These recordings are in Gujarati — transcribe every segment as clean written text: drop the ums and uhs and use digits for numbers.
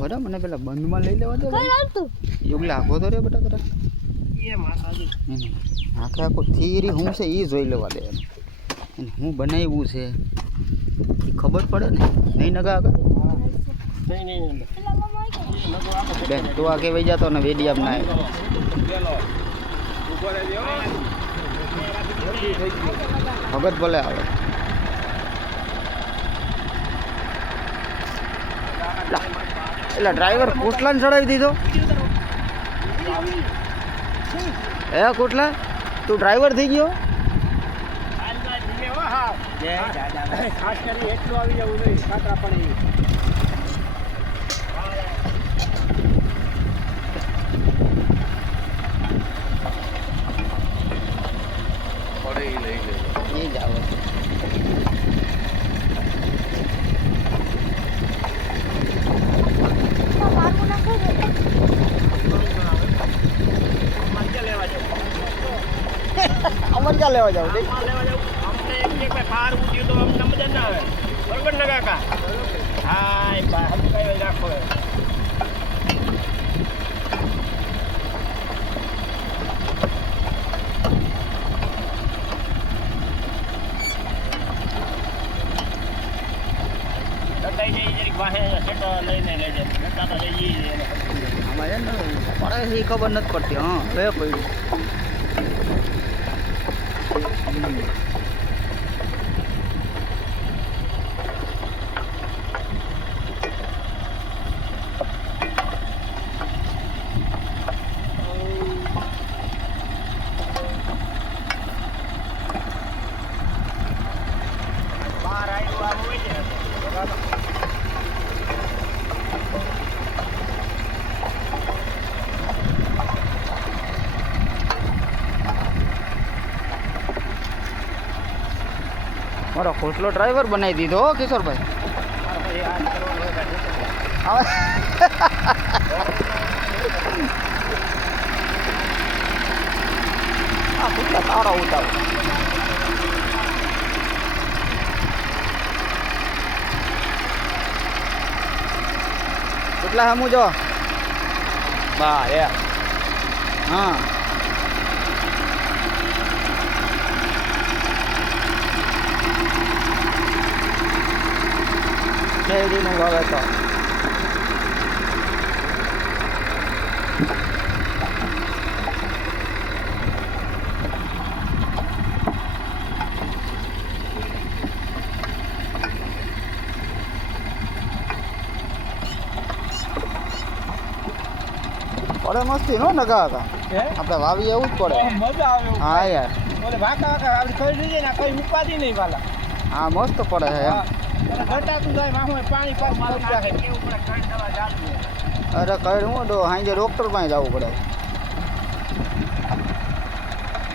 બરાબર મને પેલા બંધમાં લઈ લેવા દે યોગલા આખો તો રે બેટા તારા આખે આખો થિયરી હું છે એ જોઈ લેવા દે એને હું બનાવ્યું છે એ ખબર પડે ને નહીં નગા આગળ બેન તું આગે વહી જતો ને વેડિયામ ના ભગત ભલે આવે એટલે ડ્રાઈવર કોટલાને ચડાવી દીધો હે કોટલા તું ડ્રાઈવર થઈ ગયો ખાસ કરી એટલું આવી જવું નહીં ખાતરા પડે અમર ક્યાં લેવા જાવ અમને એક બહાર ઉઠ્યું તો અમને મજા ના આવે બરોબર ને કાકા હા હમ કઈ રાખો પડે એ ખબર નથી પડતી હા બે પડ્યું મારો ખોસલો ડ્રાઈવર બનાવી દીધો હો કિશોરભાઈ કેટલા સારા ઉતાર કેટલા હમું જો બા એ હા શેરડીનો વાવેતર પડે મસ્તી નો નગા હતા આપણે વાવી એવું જ પડે મજા આવે હા યાર ઓલે વાકા વાકા આપણે કરી દઈએ ને કઈ ઉપાડી નહીં વાલા હા મસ્ત પડે છે એમ ઘટાતું જાય મામો પાણી પાસ મારું રાખે કેવું પડે કઈ દવા જાતું અરે કઈ હું તો સાંજે ડૉક્ટર પાસે જવું પડે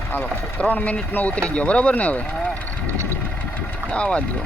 હાલો 3 મિનિટનો ઉતરી ગયો બરાબર ને હવે આવા જ જો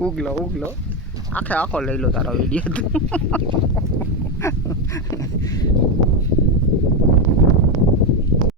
ઉગલો ઉગલો આખે આખો લઈ લો તારો વિડીયો